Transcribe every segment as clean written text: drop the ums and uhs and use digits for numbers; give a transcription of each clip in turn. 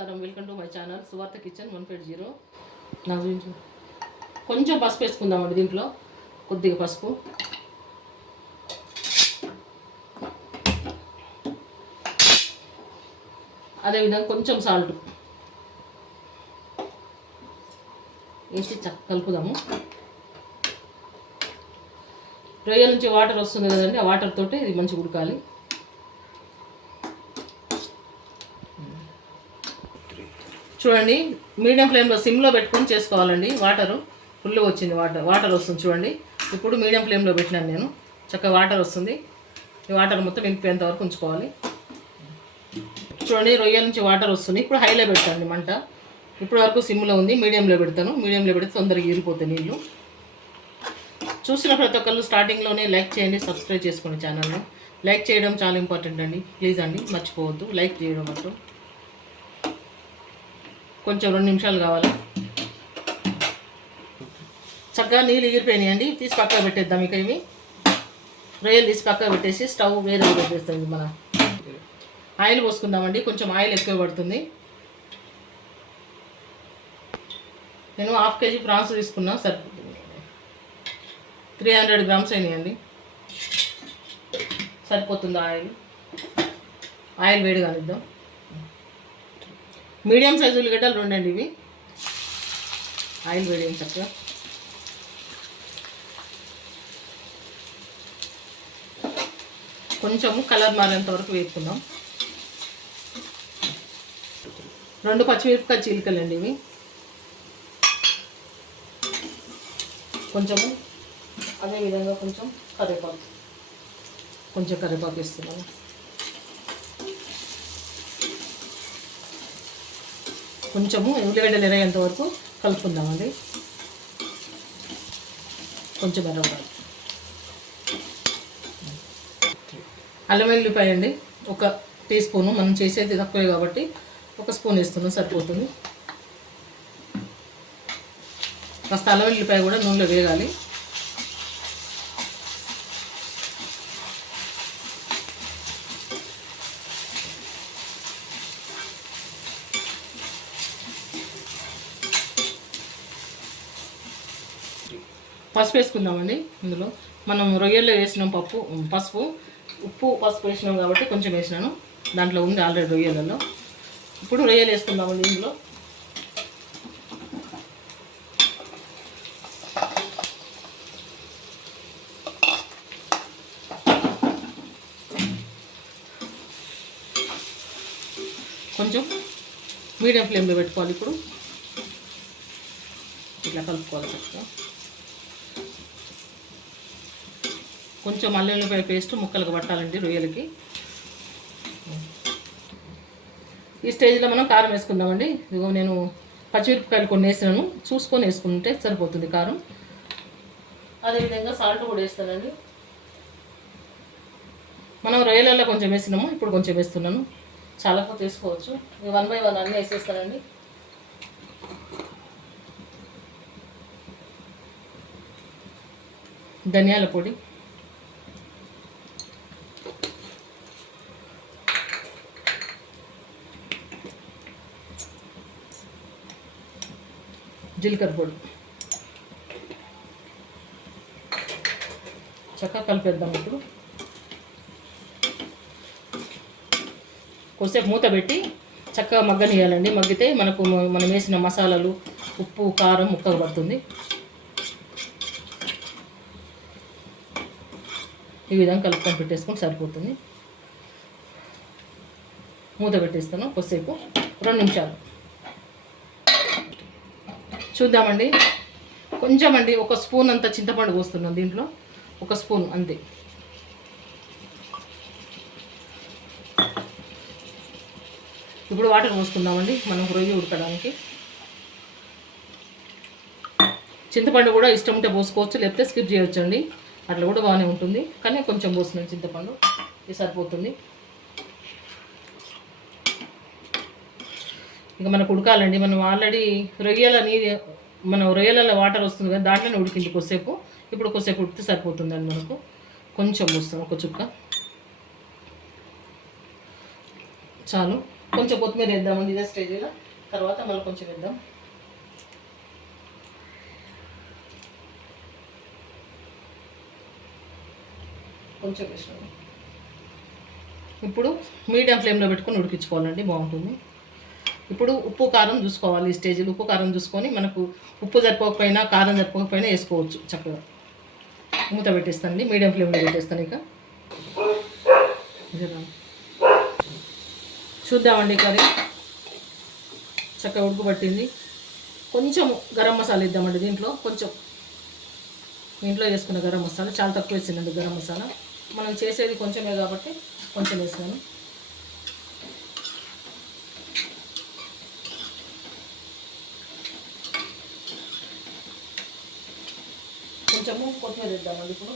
నమస్కారం, welcome to my channel సువార్త kitchen 150. నా గురించి కొంచెం పసుపు వేసుకుందామండి. దీంట్లో కొద్దిగా పసుపు, అదేవిధంగా కొంచెం సాల్ట్ వేసి కలుపుదాము. రొయ్యల నుంచి వాటర్ వస్తుంది కదండి, ఆ వాటర్ తోటి ఇది మంచిగా ఉడకాలి. చూడండి, మీడియం ఫ్లేమ్లో సిమ్లో పెట్టుకొని చేసుకోవాలండి. వాటరు ఫుల్గా వచ్చింది, వాటర్ వస్తుంది చూడండి. ఇప్పుడు మీడియం ఫ్లేమ్లో పెట్టినాను నేను, చక్కగా వాటర్ వస్తుంది. ఈ వాటర్ మొత్తం ఇంకిపోయేంత వరకు ఉంచుకోవాలి. చూడండి, రొయ్యల నుంచి వాటర్ వస్తుంది. ఇప్పుడు హైలో పెట్టండి మంట. ఇప్పుడు వరకు సిమ్లో ఉంది, మీడియంలో పెడతాను. మీడియంలో పెడితే తొందరగా ఈరిపోతాయి నీళ్ళు. చూసిన ప్రతి ఒక్కళ్ళు స్టార్టింగ్లోనే లైక్ చేయండి, సబ్స్క్రైబ్ చేసుకోండి ఛానల్ని. లైక్ చేయడం చాలా ఇంపార్టెంట్ అండి, ప్లీజ్ అండి, మర్చిపోవద్దు లైక్ చేయడం మాత్రం. కొంచెం 2 నిమిషాలు కావాలి. చక్కగా నీళ్ళు ఎగిరిపోయినాయండి. తీసి పక్కన పెట్టేద్దాం. ఇక ఇవి రొయ్యలు తీసి పక్కన పెట్టేసి స్టవ్ వేరే పెట్టేస్తుంది. మన ఆయిల్ పోసుకుందామండి. కొంచెం ఆయిల్ ఎక్కువ పడుతుంది. నేను 1/2 kg ప్రాన్స్ తీసుకున్నా, సరిపోతుంది. 300 grams అయినాయండి, సరిపోతుంది ఆయిల్ వేడి కానిద్దాం. మీడియం సైజు ఉల్లిగడ్డలు 2 అండి ఇవి. ఆయిల్ వేడి చక్కగా కొంచెము కలర్ మారేంత వరకు వేసుకుందాం. 2 పచ్చిమిరపకాయ చీలికలండి ఇవి. కొంచెము అదేవిధంగా కొంచెం కరివేపాకు ఇస్తున్నాము. కొంచెము ఉల్లిగడ్డలు ఎరగేంత వరకు కలుపుకుందామండి. కొంచెం ఎరగాలి. అల్లం వెల్లుల్లిపాయ అండి 1 టీ స్పూను. మనం చేసేది తక్కువే కాబట్టి 1 స్పూన్ వేస్తున్నాం, సరిపోతుంది. కాస్త అల్లం వెల్లుల్లిపాయ కూడా నూనెలో వేగాలి. పసుపు వేసుకుందామండి. ఇందులో మనం రొయ్యల్లో వేసినాం పసుపు, ఉప్పు పసుపు వేసినాం కాబట్టి కొంచెం వేసినాను. దాంట్లో ఉంది ఆల్రెడీ రొయ్యలలో. ఇప్పుడు రొయ్యలు వేసుకుందామండి. ఇందులో కొంచెం మీడియం ఫ్లేమ్లో పెట్టుకోవాలి. ఇప్పుడు ఇట్లా కలుపుకోవాలి చక్కగా. కొంచెం అల్లం వెల్లుల్లిపాయ పేస్ట్ ముక్కలకు పట్టాలండి రొయ్యలకి. ఈ స్టేజ్లో మనం కారం వేసుకుందామండి. ఇదిగో నేను పచ్చిమిరపకాయలు కొన్ని వేసినాను, చూసుకొని వేసుకుంటే సరిపోతుంది కారం. అదేవిధంగా సాల్ట్ కూడా వేస్తానండి. మనం రొయ్యలలో కొంచెం వేసినాము, ఇప్పుడు కొంచెం వేస్తున్నాను. చాలా కొద్ది వేసుకోవచ్చు. 1 by 1 అన్నీ వేసేస్తానండి. ధనియాల పొడి, జీలకర్ర పొడి, చక్కగా కలిపేద్దాం. ఇప్పుడు కొద్దిసేపు మూత పెట్టి చక్కగా మగ్గనియాలండి. మగ్గితే మనం వేసిన మసాలాలు, ఉప్పు, కారం ముక్కకు పడుతుంది. ఈ విధంగా కలుపుకొని పెట్టేసుకొని సరిపోతుంది. మూత పెట్టేస్తాను కొద్దిసేపు, 2 నిమిషాలు చూద్దామండి. కొంచెం అండి 1 స్పూన్ అంత చింతపండు పోస్తున్నాం దీంట్లో, 1 స్పూన్ అంతే. ఇప్పుడు వాటర్ పోసుకుందామండి మనం రొయ్య ఉడకడానికి. చింతపండు కూడా ఇష్టం ఉంటే పోసుకోవచ్చు, లేకపోతే స్కిప్ చేయొచ్చండి, అట్లా కూడా బాగానే ఉంటుంది. కానీ కొంచెం పోస్తున్నాం చింతపండు, ఇది సరిపోతుంది. ఇంకా మనకు ఉడకాలండి. మనం ఆల్రెడీ రొయ్యలలో వాటర్ వస్తుంది కదా, దాంట్లోనే ఉడికింది కొద్దిసేపు. ఇప్పుడు కొద్దిసేపు ఉడికితే సరిపోతుందండి మనకు. కొంచెం పోస్తాం, 1 చుక్క చాలు. కొంచెం కొత్తిమీర వేద్దామండి ఇదే స్టేజ్లో, తర్వాత మళ్ళీ కొంచెం వేద్దాం. కొంచెం వేసినాము. ఇప్పుడు మీడియం ఫ్లేమ్లో పెట్టుకొని ఉడికించుకోవాలండి, బాగుంటుంది. ఇప్పుడు ఉప్పు కారం చూసుకోవాలి. ఈ స్టేజ్లో ఉప్పు కారం చూసుకొని మనకు ఉప్పు సరిపోకపోయినా కారం సరిపోకపోయినా వేసుకోవచ్చు చక్కగా. మూత పెట్టేస్తానండి, మీడియం ఫ్లేమ్లో పెట్టేస్తాను. ఇక చూద్దామండి కర్రీ చక్కగా ఉడుకుపట్టింది. కొంచెం గరం మసాలా ఇద్దామండి దీంట్లో. ఇంట్లో వేసుకున్న గరం మసాలా చాలా తక్కువ వేసిందండి. గరం మసాలా మనం చేసేది కొంచెమే కాబట్టి కొంచెం వేసాను. కొంచెము కొత్తిమీర వేద్దామండి ఇప్పుడు.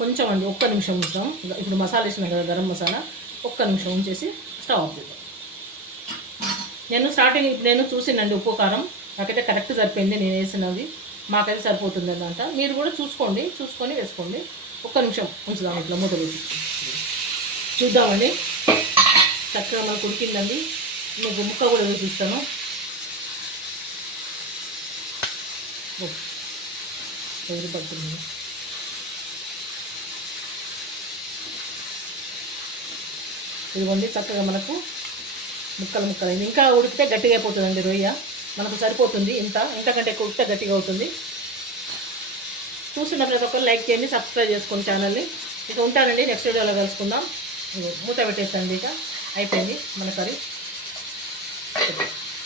కొంచెం అండి, ఒక్క నిమిషం ఉంచుతాం. ఇప్పుడు మసాలా వేసినాం కదా గరం మసాలా, ఒక్క నిమిషం ఉంచేసి స్టవ్ ఆఫ్ చేద్దాం. నేను చూసినండి ఉప్పు కారం నాకైతే కరెక్ట్ సరిపోయింది. నేను వేసినది మాకైతే సరిపోతుంది అన్నమాట. మీరు కూడా చూసుకొని వేసుకోండి. ఒక్క నిమిషం ఉంచుదాం ఇట్లా మూత పెట్టి చూద్దామండి. చక్కగా మనకు ఉడికిందండి. మీకు ముక్క కూడా వేసిస్తాను. పడుతుంది. ఇదిగోండి చక్కగా మనకు ముక్కలు ఇంకా ఉడికితే గట్టిగా అయిపోతుందండి. రొయ్య మనకు సరిపోతుంది. ఇంతకంటే ఎక్కువ ఉడికితే గట్టిగా అవుతుంది. చూస్తున్న ప్రతి ఒక్కరు లైక్ చేయండి, సబ్స్క్రైబ్ చేసుకోండి ఛానల్ని. ఇక ఉంటానండి, నెక్స్ట్ వీడియోలో కలుసుకుందాం. మూత పెట్టేస్తానండి. ఇక అయిపోయింది మన కర్రీ.